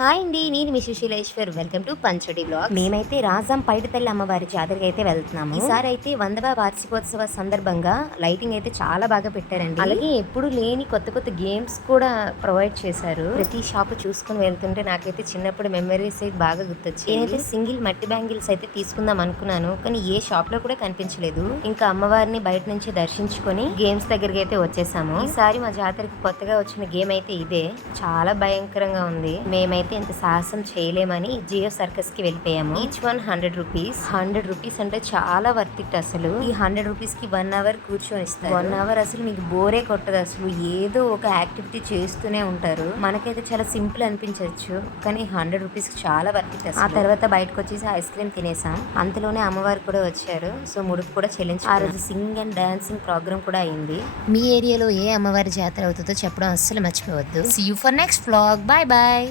Hi అండి, నేను మీ సుశీలేశ్వర్. Welcome to పంచడి blog. మేమైతే రాజాం పైడితల్లి అమ్మవారి జాతరకి అయితే వెళ్తున్నాము. ఈసారి అయితే 100వ వార్షికోత్సవ సందర్భంగా లైటింగ్ అయితే చాలా బాగా పెట్టారండి. అలాగే ఎప్పుడు లేని కొత్త కొత్త గేమ్స్ కూడా ప్రొవైడ్ చేశారు. ప్రతి షాప్ చూసుకుని వెళ్తుంటే నాకైతే చిన్నప్పుడు మెమరీస్ అయితే బాగా గుర్తొచ్చాయి. నేనైతే సింగిల్ మట్టి బ్యాంగిల్స్ అయితే తీసుకుందాం అనుకున్నాను, కానీ ఏ షాప్ లో కూడా కనిపించలేదు. ఇంకా అమ్మవారిని బయట నుంచి దర్శించుకొని గేమ్స్ దగ్గరికి అయితే వచ్చేసాము. ఈసారి మా జాతరకి కొత్తగా వచ్చిన గేమ్ అయితే ఇదే. చాలా భయంకరంగా ఉంది. మేమైతే ఇంత సాహసం చేయలేమని జియో సర్కస్ కి వెళ్ళిపోయాము. Each one 100 rupees. 100 రూపీస్ అంటే చాలా వర్త్ ఇట్. అసలు ఈ 100 రూపీస్ కి 1 అవర్ కూర్చొని ఇస్తారు. 1 అవర్ అసలు మీకు బోరే కొట్టదు. అసలు ఏదో ఒక యాక్టివిటీ చేస్తూనే ఉంటారు. మనకైతే చాలా సింపుల్ అనిపించవచ్చు, కానీ 100 రూపీస్ కి చాలా వర్త్ ఇట్. ఆ తర్వాత బయటకు వచ్చేసి ఐస్ క్రీమ్ తినేసాం. అంతలోనే అమ్మవారు కూడా వచ్చారు. సో ముడుపు కూడా చెల్లించి ఆ రోజు సింగ్ అండ్ డాన్సింగ్ ప్రోగ్రామ్ కూడా అయింది. మీ ఏరియాలో ఏ అమ్మవారి జాతర అవుతుందో చెప్పడం అస్సలు మర్చిపోవద్దు. See you for next vlog. Bye bye.